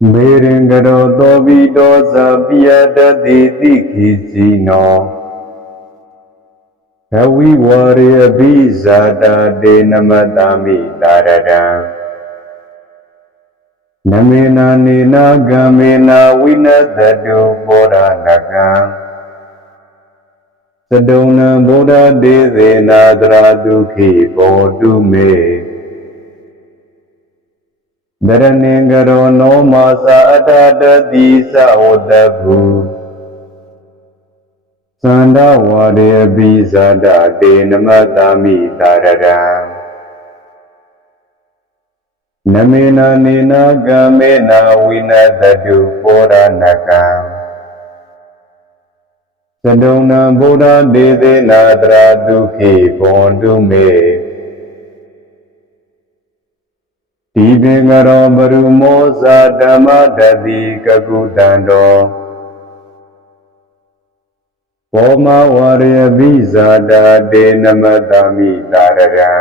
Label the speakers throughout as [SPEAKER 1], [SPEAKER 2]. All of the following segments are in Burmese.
[SPEAKER 1] မေရင်ကရောသောဘိတောဇာပိယတတိတိခိစီနောဘဝိဝရေအဘိဇာတာတေနမတ္တမိတာရတံနမေနာနေနာဂမေနာဝိနသတုဘောဓနကံသတုံနံဗုဒ္ဓဒေသေနာတရာဒုခိဘောတုမေ ဒရဏင်္ဂရောနောမာသာအတတတိသဝတ္တပုသန္တဝါရေအဘိဇာတတေနမတ္တမိတာရတံနမေနာနေနာကမေနာဝိနသတုပောရဏကံသတုံနံဗုဒ္ဓဒေသေနာတရာဒုခိဘွန်တုမေ ဒီပင်ကရောဘရုမောဇာဓမ္မတတိကကုတံတော်ဘောမဝရယပိဇာတာတေနမတ္တမိတာရရံ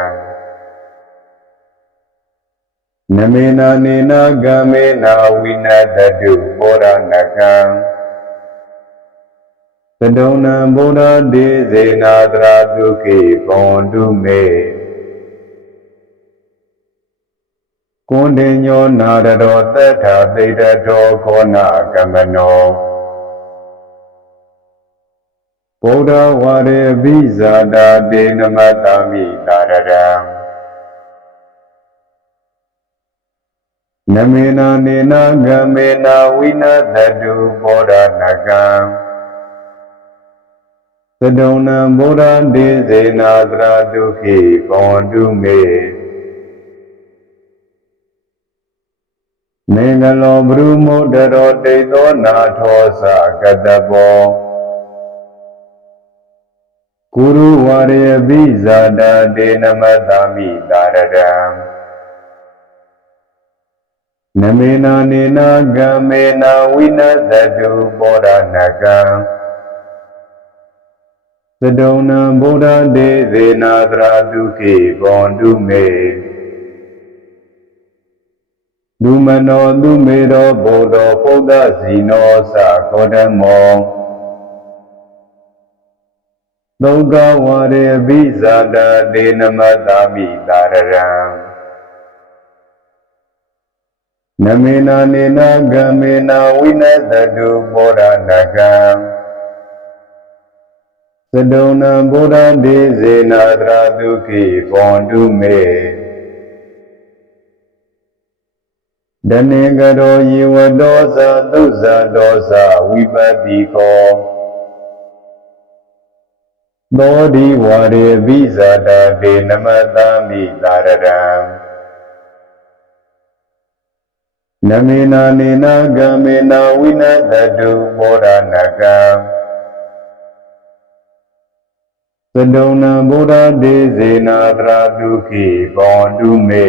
[SPEAKER 1] နမေနာနေနာဂမေနာဝိနတတုဘောရဏကံသတုံနံဗုဒ္ဓဒေဇေနာတရာဒုခိဘွန်တုမေ ကွန်တေညောနာရတောတတ္ထာသိတတောခောနာကမနောဗုဒ္ဓဝါရေဘိဇာတာတေနမတ္တမိတာရရံနမေနာနေနာဂမေနာဝိနသတုဘောဓနကံသတုံနံဗုဒ္ဓဒေဇေနာတရာဒုခိဘောတုမေ မင်္ဂလောဘရုမုဒ္ဒရောတေသောနာထောသကတဘောကုရုဝရေဘိဇာတာတေနမတ္တမိတာရတံနမေနာနေနာဂမေနာဝိနသတုပောရဏကံသတုံနံဗုဒ္ဓဒေသေနာတရာဒုခိဘွန်တုမေ ဒုမနောသူမေရောဘုဒ္ဓပုဒ္ဒဇီနောသကောဓမောသုံးကဝရေဘိဇာတာဒေနမတ္တာမိတာရရံနမေနာနေနာဂမေနာဝိနသတုဘောရဏကံသတုံနံဗုဒ္ဓဒေဇေနာတရာဒုခိဘွန်တုမေ ဒနေကရောယေဝဒောဇသုဇာဒောဇဝိပတိကောသောဒီဝါရေဘိဇာတာတေနမတ္တမိတာရရံနမေနာနေနာဂမေနာဝိနသတုဘောရဏကံသတုံနံဗုဒ္ဓဒေဇေနာတရာဒုခိဘောန္တုမေ